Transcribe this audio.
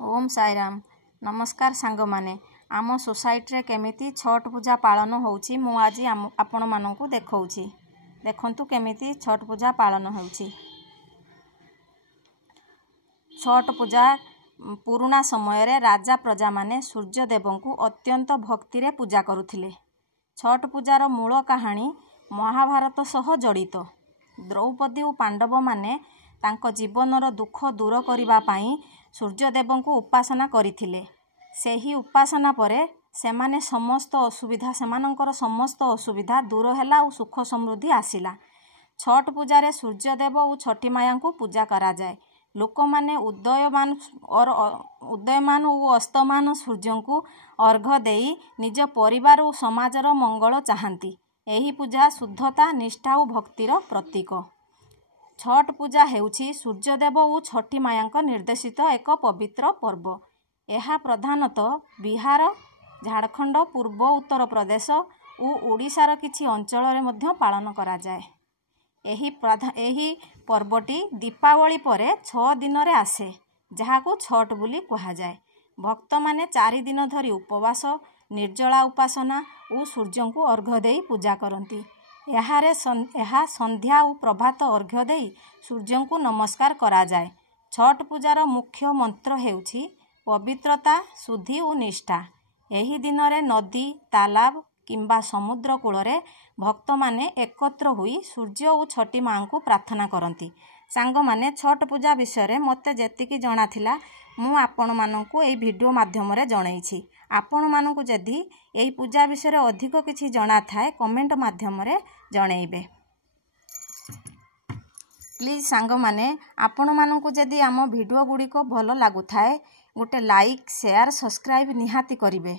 ओम साईराम। नमस्कार सांग माने आम सोसाइटी रे केमिति छठ पूजा पालन होउची मु आज आपण माननकु देखौची। देखंतु केमिति छठ पूजा पालन होउची। छठ पूजा पुराना समय रे राजा प्रजा माने सूर्य देवंकु अत्यंत भक्ति रे पूजा करुथिले। छठ पूजार मूल कहानी महाभारत सह जड़ित। द्रौपदी और पांडव माने तांको जीवनर दुख दूर करिबा पाई सूर्यदेवंकु उपासना करिथिले। सेही उपासना परे सेमाने समस्त असुविधा दूर हैला और सुख समृद्धि आसिला। छठ पूजारे सूर्यदेव और छठी माया को पूजा करा जाए। लोक माने उदयमान और अस्तमान सूर्य को अर्घ देई निज परिवार और समाजर मंगल चाहती। एही पूजा शुद्धता निष्ठा और भक्तिर प्रतीक। छठ पूजा हेउछि सूर्यदेव और छठी माया निर्देशित एक पवित्र पर्व। यह प्रधानतः बिहार, झारखंड, पूर्व उत्तर प्रदेश और ओडिशार किछि अंचल रे मध्य पालन करा जाए। एही पर्वटी दीपावली परे 6 दिन रे आसे, जहाको छठ बोली कहा जाए। भक्त माने 4 दिन धरी उपवास, निर्जला उपासना और सूर्य को अर्घ देई पूजा करती। यह संध्या और प्रभात अर्घ्य देई सूर्य को नमस्कार करा जाए। छठ पूजार मुख्य मंत्र हेउछि पवित्रता, शुद्धि और निष्ठा। एही दिन रे नदी, तालाब किंबा समुद्र कूଳରେ भक्त माने एकत्र होई सूर्य और छठी मां को प्रार्थना करती। सांग माने छठ पूजा विषय मते जेतिकी जणा थिला मु आपण माननकु एई वीडियो माध्यम रे जणैछि। आपण माननकु जदि एई पूजा विषय अधिक किछि जणा थाए कमेंट माध्यम रे जणैबे। प्लीज सांग माने आपण माननकु जदि आम वीडियो गुडी को भलो लागु थाए गोटे लाइक, शेयर, सब्सक्राइब निहाती करिवे।